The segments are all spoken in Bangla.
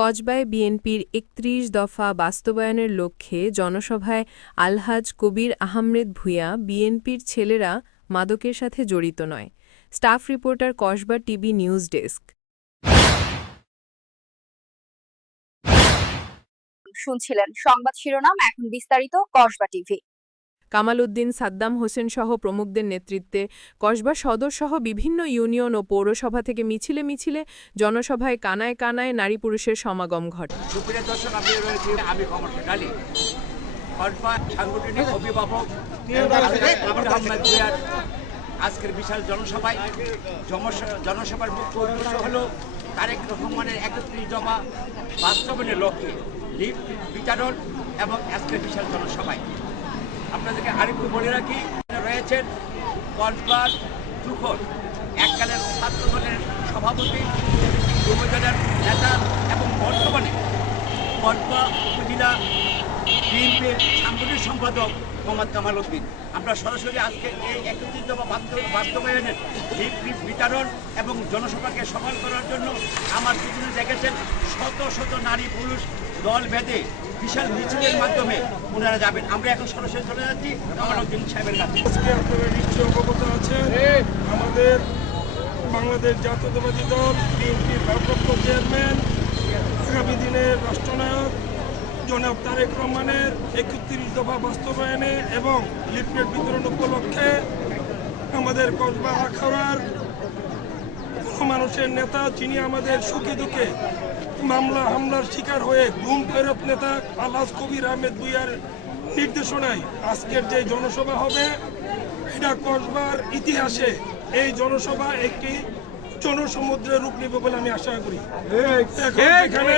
কজবায় বিএনপির একত্রিশ দফা বাস্তবায়নের লক্ষ্যে জনসভায় আলহাজ কবির আহমেদ ভূঁইয়া বিএনপির ছেলেরা মাদকের সাথে জড়িত নয়। Staff reporter Kasba TV news desk. শুনছিলেন সংবাদ শিরোনাম, এখন বিস্তারিত কসবা টিভি। কামাল উদ্দিন সাদ্দাম হোসেন সহ প্রমুখদের নেতৃত্বে কসবা সদর সহ বিভিন্ন ইউনিয়ন ও পৌরসভা থেকে মিছিলে মিছিলে জনসভায় কানায় কানায় নারী পুরুষের সমাগম ঘটে। অভিভাবক আজকের বিশাল জনসভায় জনসভার মুখ্য উদ্দেশ্য হল তারেক রহমানের একত্রিশ দফা বাস্তবায়নের লক্ষ্যে লিপ বিতরণ এবং আজকের বিশাল জনসভায় আপনাদেরকে আরেকটু বলে রাখি রয়েছেন কসবার দুখন এককালের ছাত্র দলের সভাপতি যুবদলের নেতা এবং বর্তমানে কসবা উপজেলা বিএনপির সাংগঠনিক সম্পাদক মোহাম্মদ কামাল উদ্দিন। আমরা সরাসরি আজকে এই একত্রিশ দফা বাস্তব- বাস্তবায়নের বিতরণ এবং জনসভাকে সফল করার জন্য আমার পিছনে দেখেছেন শত শত নারী পুরুষ দল বেঁধে বিশাল মিছিলের মাধ্যমে ওনারা যাবেন। আমরা এখন সরাসরি চলে যাচ্ছি কামাল উদ্দিন সাহেবের কাছে। নিশ্চয় অবগত আছেন, আমাদের বাংলাদেশ জাতীয়তাবাদী দল বিএনপির ভারপ্রাপ্ত চেয়ারম্যান, আগামী দিনের রাষ্ট্রনায়ক জনাব তারেক রহমানের একত্রিশ দফা বাস্তবায়নে এবং লিফলেট বিতরণ উপলক্ষে আমাদের কসবা আখাউড়ার মানুষের নেতা যিনি আমাদের সুখে দুঃখে মামলা হামলার শিকার হয়ে গুম ফেরত নেতা আলহাজ কবির আহমেদ বুইয়ার নির্দেশনায় আজকের যে জনসভা হবে এটা কসবার ইতিহাসে এই জনসভা একটি জনসমুদ্রে রূপ নেবে বলে আমি আশা করি। এখানে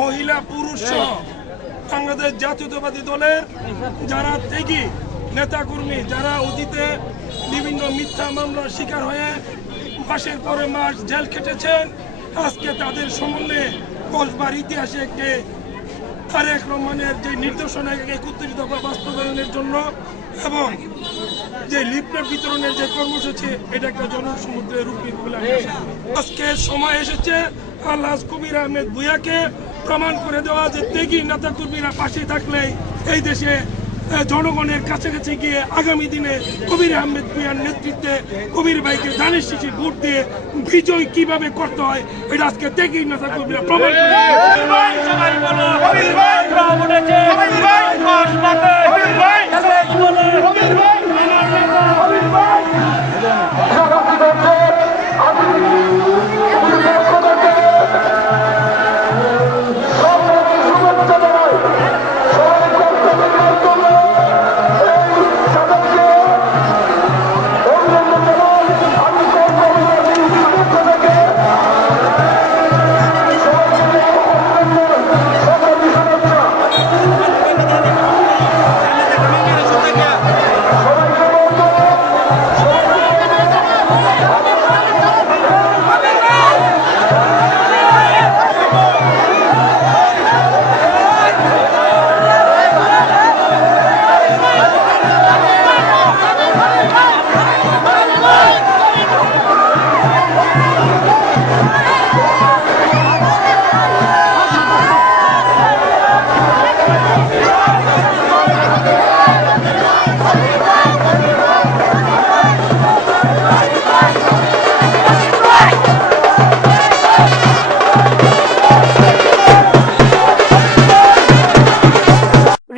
মহিলা পুরুষ সহ বাংলাদেশ জাতীয়তাবাদী দলের যারা ত্যাগী নেতাকর্মী যারা অতীতে বিভিন্ন মিথ্যা মামলার শিকার হয়ে মাসের পরে মাস জেল কেটেছেন আজকে তাদের সমন্বয়ে কসবার ইতিহাসে একটি তারেক রহমানের যে নির্দেশনা একত্রিশ দফা বাস্তবায়নের জন্য এবং যে লিফলেট বিতরণের যে কর্মসূচি এটা একটা জনসমুদ্রের রূপ বলে। আজকে সময় এসেছে আল্লাহ কবির আহমেদ ভুইয়াকে প্রমাণ করে দেওয়া যে ত্যাগী নেতা কর্মীরা পাশে থাকলেই এই দেশে জনগণের কাছাকাছি গিয়ে আগামী দিনে কবির আহমেদ ভুইয়ার নেতৃত্বে কবির ভাইকে ধানের শিশির ভোট দিয়ে বিজয় কীভাবে করতে হয় এটা আজকে দেখেই নেতা কর্মীরা প্রমাণ করে